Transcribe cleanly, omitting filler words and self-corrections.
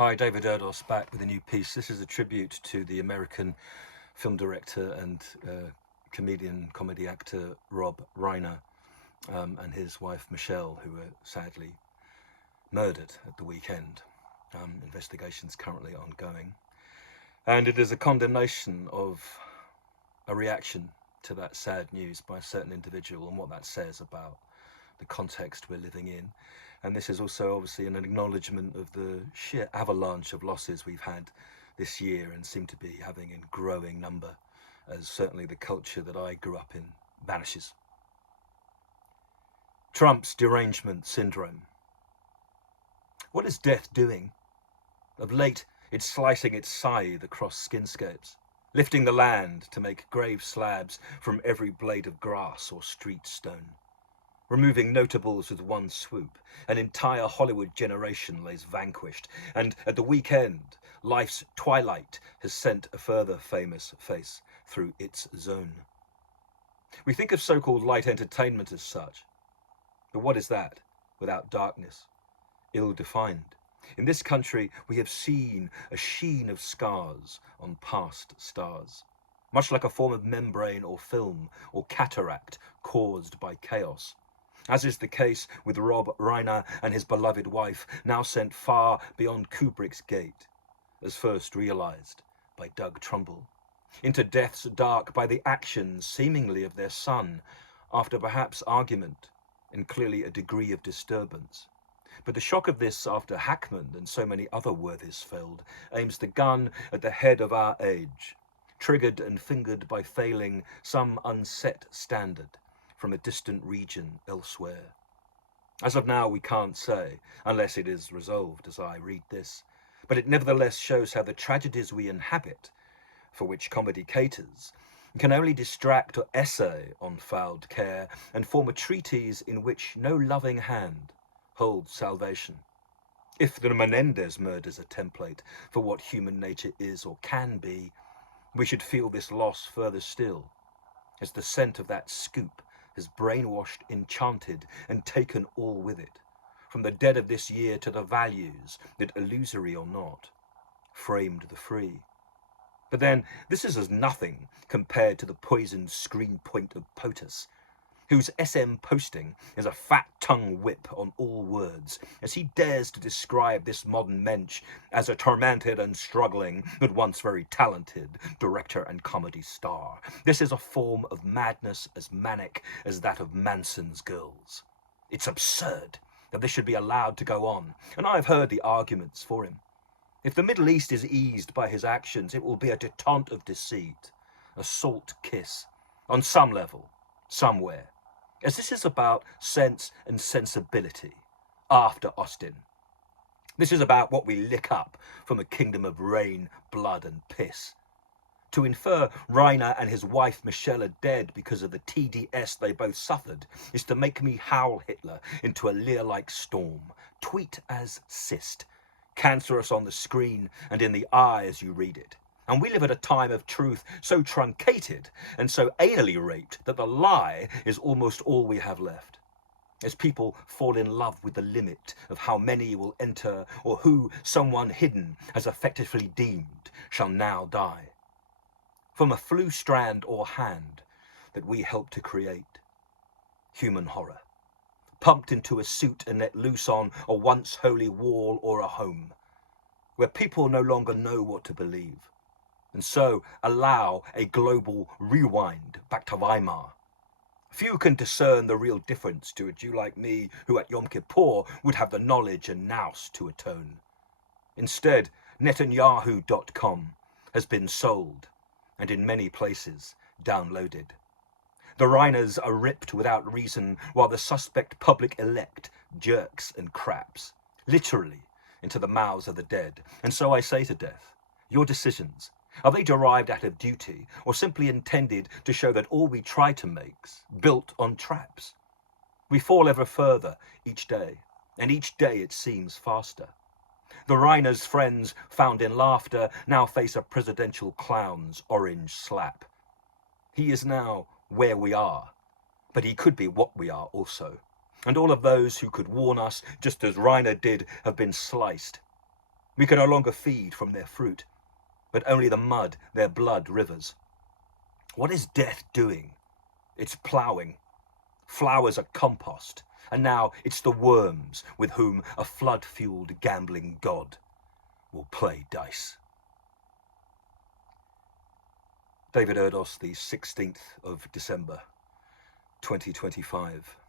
Hi, David Erdos back with a new piece. This is a tribute to the American film director and comedy actor Rob Reiner and his wife Michelle, who were sadly murdered at the weekend. Investigations currently ongoing. And it is a condemnation of a reaction to that sad news by a certain individual and what that says about the context we're living in. And this is also obviously an acknowledgement of the sheer avalanche of losses we've had this year and seem to be having in growing number, as certainly the culture that I grew up in vanishes. Trump's derangement syndrome. What is death doing? Of late, it's slicing its scythe across skinscapes, lifting the land to make grave slabs from every blade of grass or street stone. Removing notables with one swoop, an entire Hollywood generation lays vanquished, and at the weekend, life's twilight has sent a further famous face through its zone. We think of so-called light entertainment as such, but what is that without darkness, ill-defined? In this country, we have seen a sheen of scars on past stars, much like a form of membrane or film or cataract caused by chaos. As is the case with Rob Reiner and his beloved wife, now sent far beyond Kubrick's gate, as first realised by Doug Trumbull, into death's dark by the actions seemingly of their son, after perhaps argument and clearly a degree of disturbance. But the shock of this after Hackman and so many other worthies failed aims the gun at the head of our age, triggered and fingered by failing some unset standard from a distant region elsewhere. As of now, we can't say, unless it is resolved as I read this, but it nevertheless shows how the tragedies we inhabit, for which comedy caters, can only distract or essay on fouled care and form a treatise in which no loving hand holds salvation. If the Menendez murders a template for what human nature is or can be, we should feel this loss further still, as the scent of that scoop has brainwashed, enchanted, and taken all with it, from the dead of this year to the values that, illusory or not, framed the free. But then, this is as nothing compared to the poisoned screen point of POTUS, whose SM posting is a fat tongue whip on all words, as he dares to describe this modern mensch as a tormented and struggling, but once very talented, director and comedy star. This is a form of madness as manic as that of Manson's girls. It's absurd that this should be allowed to go on, and I've heard the arguments for him. If the Middle East is eased by his actions, it will be a detente of deceit, a salt kiss, on some level, somewhere. As this is about sense and sensibility, after Austin. This is about what we lick up from a kingdom of rain, blood and piss. To infer Reiner and his wife Michelle are dead because of the TDS they both suffered is to make me howl Hitler into a Lear-like storm, tweet as cyst, cancerous on the screen and in the eye as you read it. And we live at a time of truth so truncated and so anally raped that the lie is almost all we have left. As people fall in love with the limit of how many will enter or who someone hidden has effectively deemed shall now die. From a flu strand or hand that we help to create. Human horror. Pumped into a suit and let loose on a once holy wall or a home. Where people no longer know what to believe. And so allow a global rewind back to Weimar. Few can discern the real difference to a Jew like me who at Yom Kippur would have the knowledge and nous to atone. Instead, Netanyahu.com has been sold and in many places downloaded. The Reiners are ripped without reason while the suspect public elect jerks and craps, literally, into the mouths of the dead. And so I say to death, your decisions, are they derived out of duty or simply intended to show that all we try to make's built on traps? We fall ever further each day, and each day it seems faster. The Reiner's friends found in laughter now face a presidential clown's orange slap. He is now where we are, but he could be what we are also. And all of those who could warn us, just as Reiner did, have been sliced. We can no longer feed from their fruit, but only the mud their blood rivers. What is death doing? It's ploughing. Flowers are compost, and now it's the worms with whom a flood-fueled gambling god will play dice. David Erdos, the 16th of December, 2025.